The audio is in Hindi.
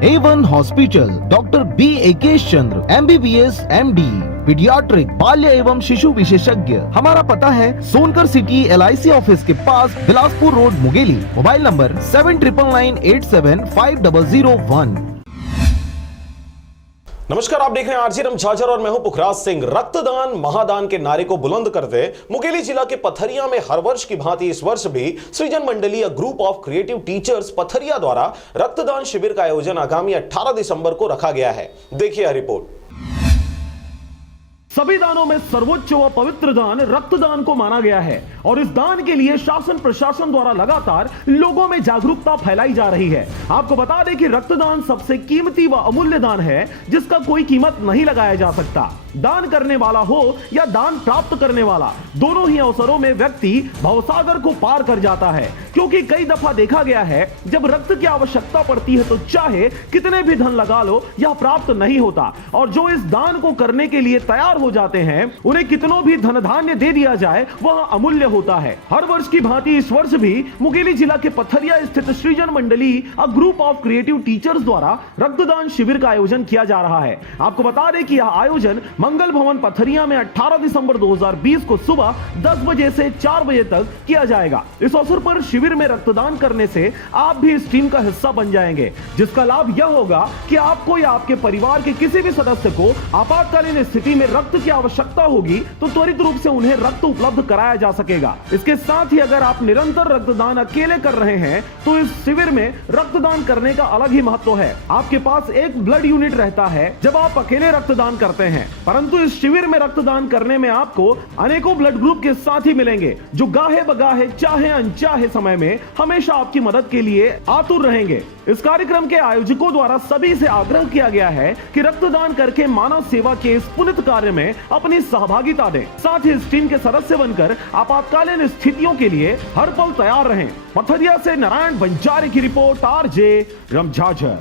A1 हॉस्पिटल, डॉक्टर बी एकेश चंद्र, MBBS MD, पीडियाट्रिक, बाल्य एवं शिशु विशेषज्ञ। हमारा पता है सोनकर सिटी LIC ऑफिस के पास, Bilaspur road, Mungeli. Mobile number 7999875001। नमस्कार, आप देख रहे हैं आरजे रमझाझर और मैं हूं पुखराज सिंह। रक्तदान महादान के नारे को बुलंद करते मुंगेली जिला के पथरिया में हर वर्ष की भांति इस वर्ष भी सृजन मंडली group of creative teachers Pathariya द्वारा रक्तदान शिविर का आयोजन आगामी 18 दिसंबर को रखा गया है। देखिए यह रिपोर्ट। सभी दानों में सर्वोच्च व पवित्र दान रक्तदान को माना गया है और इस दान के लिए शासन प्रशासन द्वारा लगातार लोगों में जागरूकता फैलाई जा रही है। आपको बता दें कि रक्तदान सबसे कीमती व अमूल्य दान है जिसका कोई कीमत नहीं लगाया जा सकता। दान करने वाला हो या दान प्राप्त करने वाला, दोनों ही अवसरों में व्यक्ति भवसागर को पार कर जाता है, क्योंकि कई दफा देखा गया है जब रक्त की आवश्यकता पड़ती है तो चाहे कितने भी धन लगा लो यह प्राप्त नहीं होता, और जो इस दान को करने के लिए तैयार हो जाते हैं उन्हें कितनों भी धन धान्य दे दिया जाए वह अमूल्य होता है। हर वर्ष की भांति इस वर्ष भी मुंगेली जिला के पथरिया स्थित सृजन मंडली ग्रुप ऑफ क्रिएटिव टीचर्स द्वारा रक्तदान शिविर का आयोजन किया जा रहा है। आपको बता दें कि यह आयोजन मंगल भवन पथरिया में 18 दिसंबर 2020 को सुबह 10 बजे से 4 बजे तक किया जाएगा। इस अवसर पर शिविर में रक्तदान करने से आप भी इस टीम का हिस्सा बन जाएंगे, जिसका लाभ यह होगा कि आपको या आपके परिवार के किसी भी सदस्य को आपातकालीन स्थिति में रक्त की आवश्यकता होगी तो त्वरित रूप से उन्हें रक्त उपलब्ध कराया जा सकेगा। इसके साथ ही अगर आप निरंतर रक्तदान अकेले कर रहे हैं तो इस शिविर में रक्तदान करने का अलग ही महत्व है। आपके पास एक ब्लड यूनिट रहता है जब आप अकेले रक्तदान करते हैं, परंतु इस शिविर में रक्तदान करने में आपको अनेकों ब्लड ग्रुप के साथी मिलेंगे जो गाहे बगाहे चाहे अनचाहे समय में हमेशा आपकी मदद के लिए आतुर रहेंगे। इस कार्यक्रम के आयोजकों द्वारा सभी से आग्रह किया गया है कि रक्तदान करके मानव सेवा के इस पुनित कार्य में अपनी सहभागिता दें। साथ ही इस टीम के सदस्य बनकर आपातकालीन स्थितियों के लिए हर पल तैयार रहें। पथरिया से नारायण बंजारे की रिपोर्ट, आरजे रमझाझर।